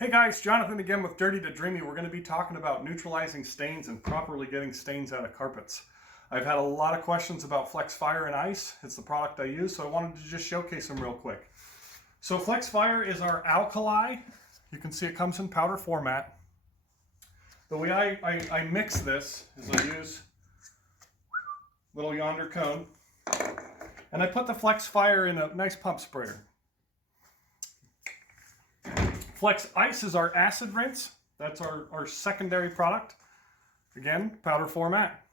Hey guys, Jonathan again with Dirty to Dreamy. We're going to be talking about neutralizing stains and properly getting stains out of carpets. I've had a lot of questions about Flexfire and ice. It's the product I use, so I wanted to just showcase them real quick. So Flexfire is our alkali. You can see it comes in powder format. The way I mix this is I use little yonder cone, and I put the Flexfire in a nice pump sprayer. Flex Ice is our acid rinse. That's our secondary product. Again, powder format.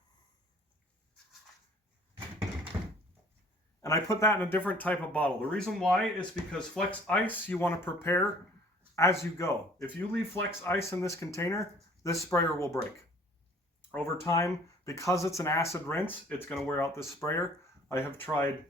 And I put that in a different type of bottle. The reason why is because Flex Ice you want to prepare as you go. If you leave Flex Ice in this container, this sprayer will break. Over time, because it's an acid rinse, it's going to wear out this sprayer. I have tried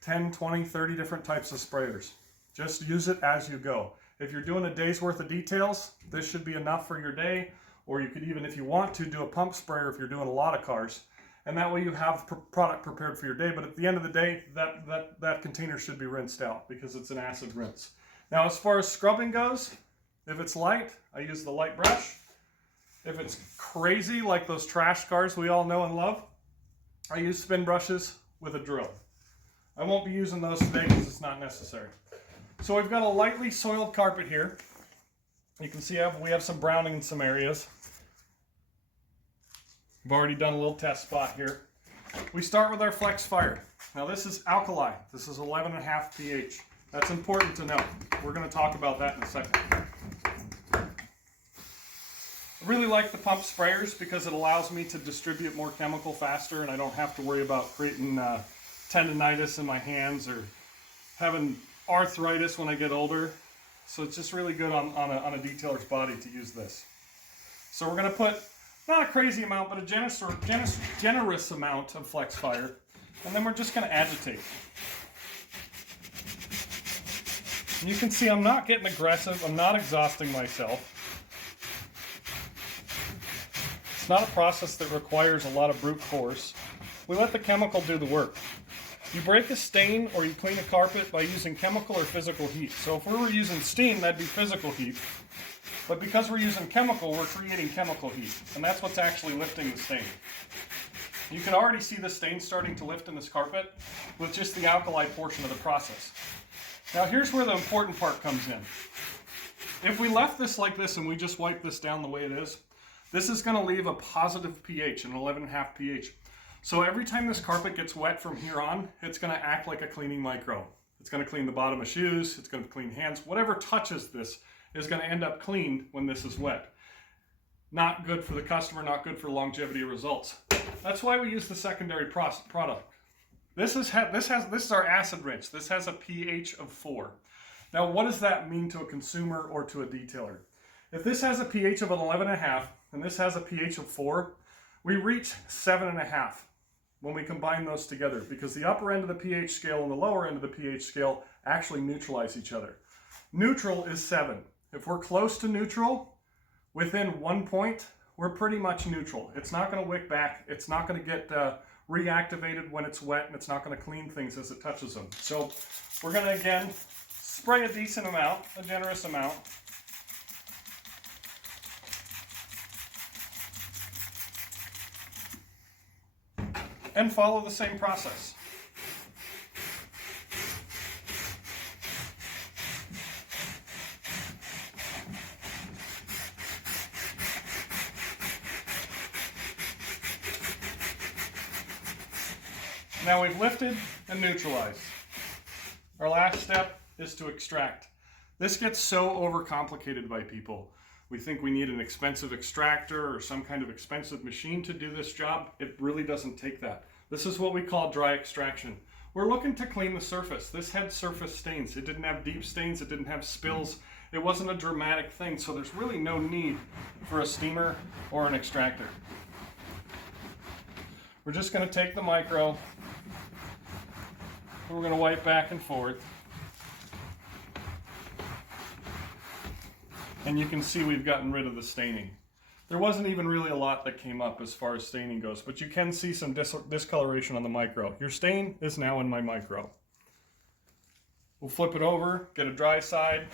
10, 20, 30 different types of sprayers. Just use it as you go. If you're doing a day's worth of details, this should be enough for your day, or you could even, if you want to, do a pump sprayer if you're doing a lot of cars. And that way you have product prepared for your day, but at the end of the day, that container should be rinsed out because it's an acid rinse. Now, as far as scrubbing goes, if it's light, I use the light brush. If it's crazy, like those trash cars we all know and love, I use spin brushes with a drill. I won't be using those today because it's not necessary. So we've got a lightly soiled carpet here. You can see we have some browning in some areas. We've already done a little test spot here. We start with our Flexfire. Now this is alkali. This is 11.5 pH. That's important to know. We're going to talk about that in a second. I really like the pump sprayers because it allows me to distribute more chemical faster, and I don't have to worry about creating tendonitis in my hands or having arthritis when I get older. So it's just really good on a detailer's body to use this. So we're going to put not a crazy amount, but a generous amount of Flexfire, and then we're just going to agitate. And you can see I'm not getting aggressive. I'm not exhausting myself. It's not a process that requires a lot of brute force. We let the chemical do the work. You break a stain or you clean a carpet by using chemical or physical heat. So if we were using steam, that'd be physical heat. But because we're using chemical, we're creating chemical heat. And that's what's actually lifting the stain. You can already see the stain starting to lift in this carpet with just the alkali portion of the process. Now here's where the important part comes in. If we left this like this and we just wipe this down the way it is, this is going to leave a positive pH, an 11.5 pH. So every time this carpet gets wet from here on, it's going to act like a cleaning micro. It's going to clean the bottom of shoes, it's going to clean hands. Whatever touches this is going to end up cleaned when this is wet. Not good for the customer, not good for longevity of results. That's why we use the secondary product. This is our acid rinse. This has a pH of 4. Now, what does that mean to a consumer or to a detailer? If this has a pH of 11.5 and this has a pH of 4, we reach 7.5 when we combine those together, because the upper end of the pH scale and the lower end of the pH scale actually neutralize each other. Neutral is 7. If we're close to neutral, within 1 point, we're pretty much neutral. It's not going to wick back. It's not going to get reactivated when it's wet, and it's not going to clean things as it touches them. So we're going to, again, spray a decent amount, a generous amount. And follow the same process. Now we've lifted and neutralized. Our last step is to extract. This gets so overcomplicated by people. We think we need an expensive extractor or some kind of expensive machine to do this job. It really doesn't take that. This is what we call dry extraction. We're looking to clean the surface. This had surface stains. It didn't have deep stains. It didn't have spills. It wasn't a dramatic thing, so there's really no need for a steamer or an extractor. We're just going to take the micro, and we're going to wipe back and forth. And you can see we've gotten rid of the staining. There wasn't even really a lot that came up as far as staining goes, but you can see some discoloration on the micro. Your stain is now in my micro. We'll flip it over, get a dry side,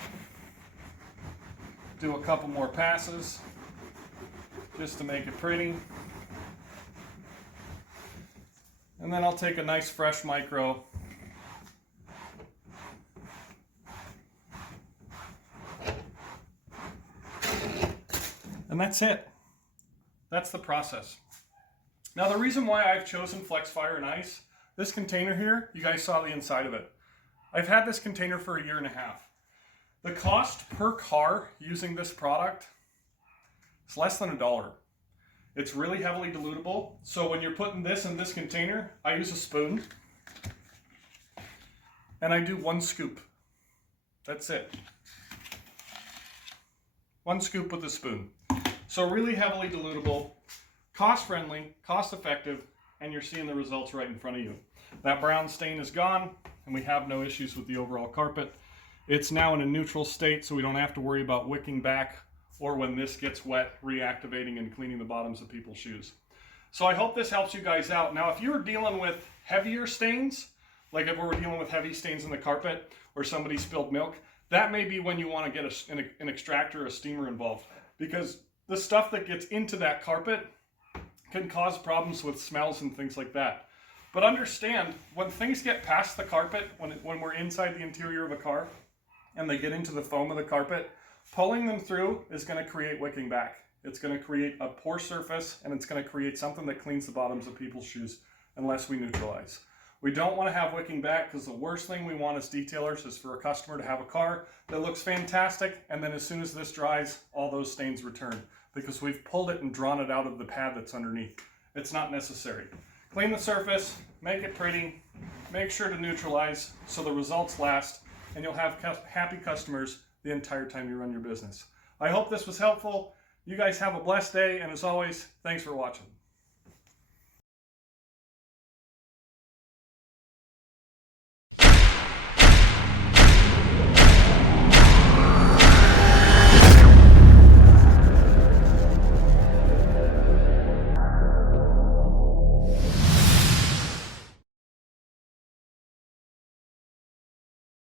Do a couple more passes just to make it pretty. And then I'll take a nice fresh micro and that's it. That's the process. Now the reason why I've chosen Flexfire and Ice, this container here, you guys saw the inside of it. I've had this container for 1.5 years. The cost per car using this product is less than $1. It's really heavily dilutable. So when you're putting this in this container, I use a spoon and I do 1 scoop. That's it. 1 scoop with a spoon. So really heavily dilutable, cost friendly, cost effective, and you're seeing the results right in front of you. That brown stain is gone and we have no issues with the overall carpet. It's now in a neutral state, so we don't have to worry about wicking back or when this gets wet, reactivating and cleaning the bottoms of people's shoes. So I hope this helps you guys out. Now, if you're dealing with heavier stains, like if we're dealing with heavy stains in the carpet or somebody spilled milk, that may be when you want to get an extractor or a steamer involved, because the stuff that gets into that carpet can cause problems with smells and things like that. But understand, when things get past the carpet, when we're inside the interior of a car and they get into the foam of the carpet, pulling them through is going to create wicking back. It's going to create a poor surface, and it's going to create something that cleans the bottoms of people's shoes unless we neutralize. We don't want to have wicking back, because the worst thing we want as detailers is for a customer to have a car that looks fantastic, and then as soon as this dries, all those stains return because we've pulled it and drawn it out of the pad that's underneath. It's not necessary. Clean the surface, make it pretty, make sure to neutralize so the results last, and you'll have happy customers the entire time you run your business. I hope this was helpful. You guys have a blessed day, and as always, thanks for watching.